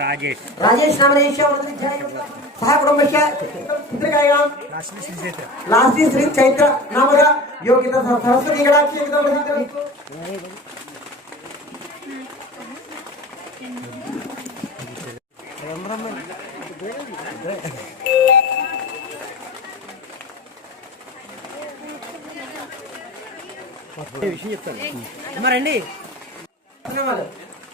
రాజేష్. రాజేష్. నామదేశ్వర సహ కుటుంబస్య చిత్రకాయాం లక్ష్మీ శ్రీచేత లాస్తి శ్రీ చైత్ర నామక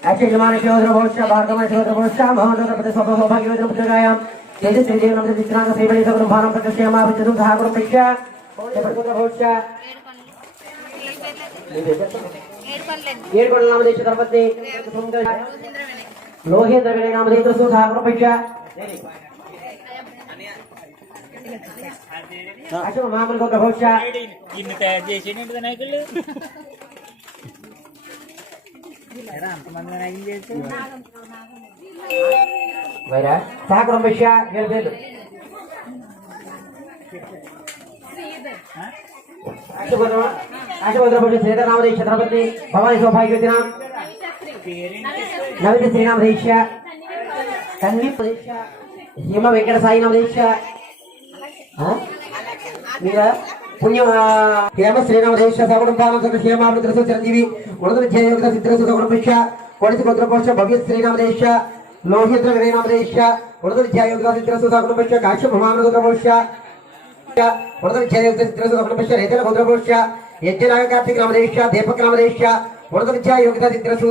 యోగిత సరస్వతి గణాక్షి యోగిత ప్రసిద్ధ మరండి అక్షయమానశోద్రభోష భార్గమశోద్రభోష మహోదరపతి స్వభాగ్యోద్రపుత్రగాయాం తేజస్విజయనమృతిచిత్రాంగ శ్రీబలిసగుణం భారం ప్రకృష్యమాభిచతుం సహాగుణపక్ష భోష ఏడుకొండ నామదేశ ధర్మత్ని లోహేంద్ర వినయ నామదేంద్ర సహాగుణపక్ష అశోక మహామల్ గౌర భోష ఇన్ని తయారు వైరా ఏడు పేర్లు శ్రీధరనామదే ఛత్రపతి భవాని సౌభాగ్యవతి నామ నవిత శ్రీనామదేశ కన్ని ప్రదేశ హిమ వెంకట సాయి నామదేశ మీరా? పుణ్య హేమ శ్రీనామదేశ సగుణపాలం సత హేమామృతరసు చిరంజీవి ఉడత ధ్యేయోగత సిద్ధరసు సగుణపక్ష కొడిసి భద్రకోశ భవ్య శ్రీరామదేశ లోహిత్ర వినయనామదేశ ఉడత ధ్యాయోగత సిద్ధరసు సగుణపక్ష కాశ్య భమామృతకోశ వరద విద్యాయోగ చిత్రసు అప్రపక్ష రేతల భద్రభోష యజ్ఞనాగ కార్తీక రామదేశ దీపక రామదేశ వరద విద్యా యోగిత చిత్రసు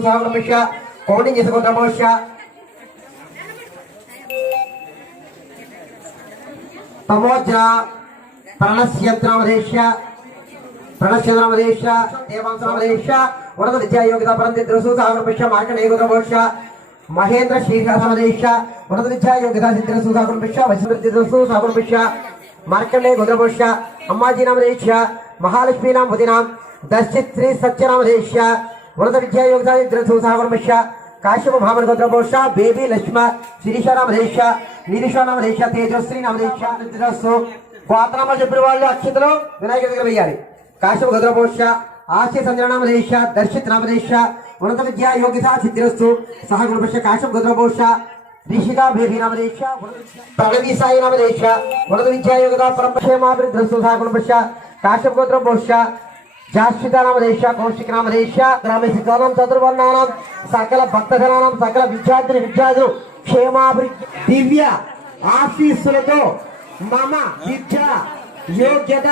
తమోజ్ర ప్రణశ్యంత్రామదేశ ప్రణశ్యంద్రామదేశ ఉన్నత విద్యా యోగ్యత పరంతిద్రసు సామపక్ష మార్కణేయ మహేంద్ర శ్రీరామదేశ ఉన్నత విద్యా యోగ్యత చిత్రసు సామపక్ష వశిద్రసు సామపక్ష మార్కండే గుద్రభోష అమ్మాజీ నామదేశ మహాలక్ష్మీ నామ వదినాం దర్శిత్ శ్రీ సత్యనామదేశ వరద విద్యా యోగదాద్రసు సాగరమశ కాశ్యప భామన గుద్రభోష బేబీ లక్ష్మ శిరీష నామదేశ నిరీష నామదేశ తేజశ్రీ నామదేశ నిద్రస్సు గోత్రనామాలు చెప్పిన వాళ్ళు అక్షతలు వినాయక దగ్గర వేయాలి కాశ్యప గద్రపోష ఆశయ సంజన దర్శిత్ నామదేశ ఉన్నత విద్యా యోగ్యత సిద్ధిరస్తు సహగుణపక్ష కాశ్యప గద్రపోష రిషికా భేది నామదేశ ప్రణవి సాయి నామదేశ వరద విద్యాయోగద పరమక్షేమాభివృద్ధి సాగుణపశ కాశ్యప గోత్ర జాశ్విత నామదేశ కౌశిక నామదేశ గ్రామ శిఖానం చతుర్వర్ణానం సకల భక్తజనానం సకల విద్యార్థిని విద్యార్థులు క్షేమాభివృద్ధి దివ్య ఆశీస్సులతో మమ విద్య యోగ్యత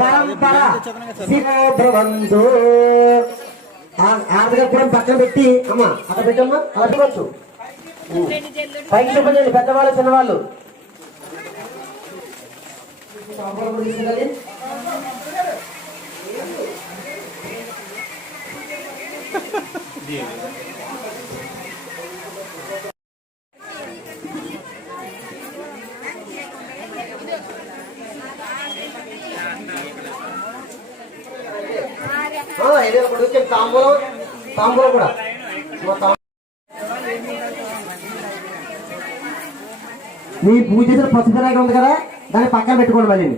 పరంపర శిరోభవంతు ఆర్థికపురం పక్కన పెట్టి అమ్మ అక్కడ పెట్టమ్మా అలా పైకి చెప్పండి పెద్దవాళ్ళు చిన్నవాళ్ళు. ఏదైనా ఒకటి వచ్చే తాంబూలం తాంబూలం కూడా. మీ పూజ చేసిన పసుపు వినాయకుడు ఉంది కదా దాన్ని పక్కన పెట్టుకోండి మళ్ళీ.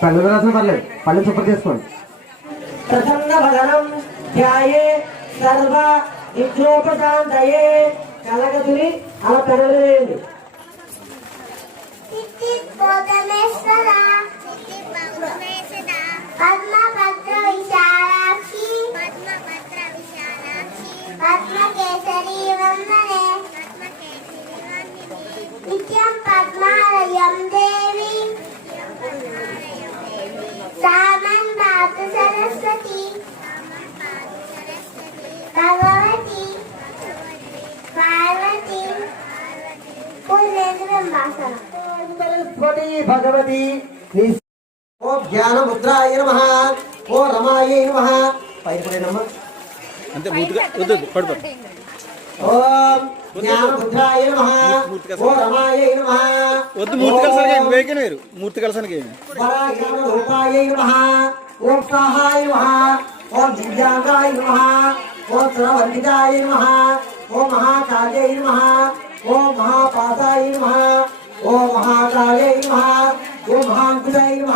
పళ్ళు రాసిన పర్లేదు పళ్ళు శుభ్రం చేసుకోండి. ప్రసన్న భగనం ధ్యాయే సర్వ విఘ్నోపశాంతయే అలా పెరగలేదు నిత్యం పద్మాలయం దేవి. సామన్ బాతు సరస్వతి. భగవతి. పార్వతి. పూర్ణేంద్రం భగవతి. నీ ఓ జ్ఞాన ముద్రాయ నమ. ఓ రమాయ నమ. పైన అంతే మూతిగా వద్దు వద్దు, పడు పడు ఓం జ్ఞాన ముద్రాయ నమ ఓ రమాయ నమ. వద్దు మూర్తి కలసానికి వేయండి వేయకనే వేరు. మూర్తి కలసానికి వేయండి పరాక్రమ రూపాయ నమ. ఓం సాహాయ నమ. ఓం దివ్యాంగాయ నమ. ఓం సర్వవర్ణితాయ నమ. ఓం మహాకాళే నమ. ఓం మహాపాసాయ నమ. ఓం మహాకాళే నమ ఓం మహాంకుశాయ నమ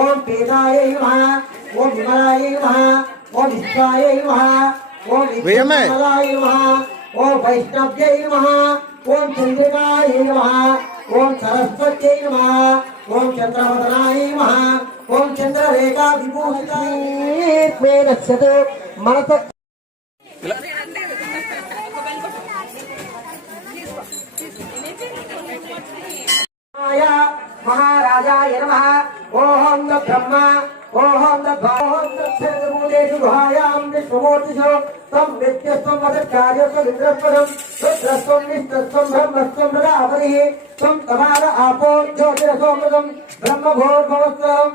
ఓం పేదాయ నమ ఓం విమలాయ నమః ఓం విశ్వాయ నమః ఓం వేయమ్మే. విష్ణుమలాయ నమః ఓం వైష్ణవ్యై నమః ఓం చంద్రికాయ నమః ఓం సరస్వత్యై నమః ఓం చంద్రవదనాయ నమః ఓం చంద్రరేఖా విభూషితాయ నశ్యతు మనస गुहाय नमः ॐ ब्रह्म ॐ दक्षेत्रभूतेषु गुहायां विश्वमूर्तिषु। त्वं नित्यस्त्वं वदत्कार्यत्वमिन्द्रस्पदं रुद्रस्त्वं निष्ठस्त्वं ब्रह्मस्त्वं बलापरिः त्वं कमाल आपो ज्योतिरसोमृतं ब्रह्मभोर्भवस्त्वम्।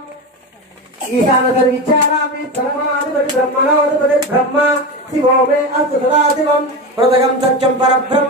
ईशानसर्विच्छानामि सर्वमादिपरिब्रह्मणोऽधिपतिर्ब्रह्म शिवो मे अस्तु सदा शिवं मृदगं सत्यं परब्रह्म।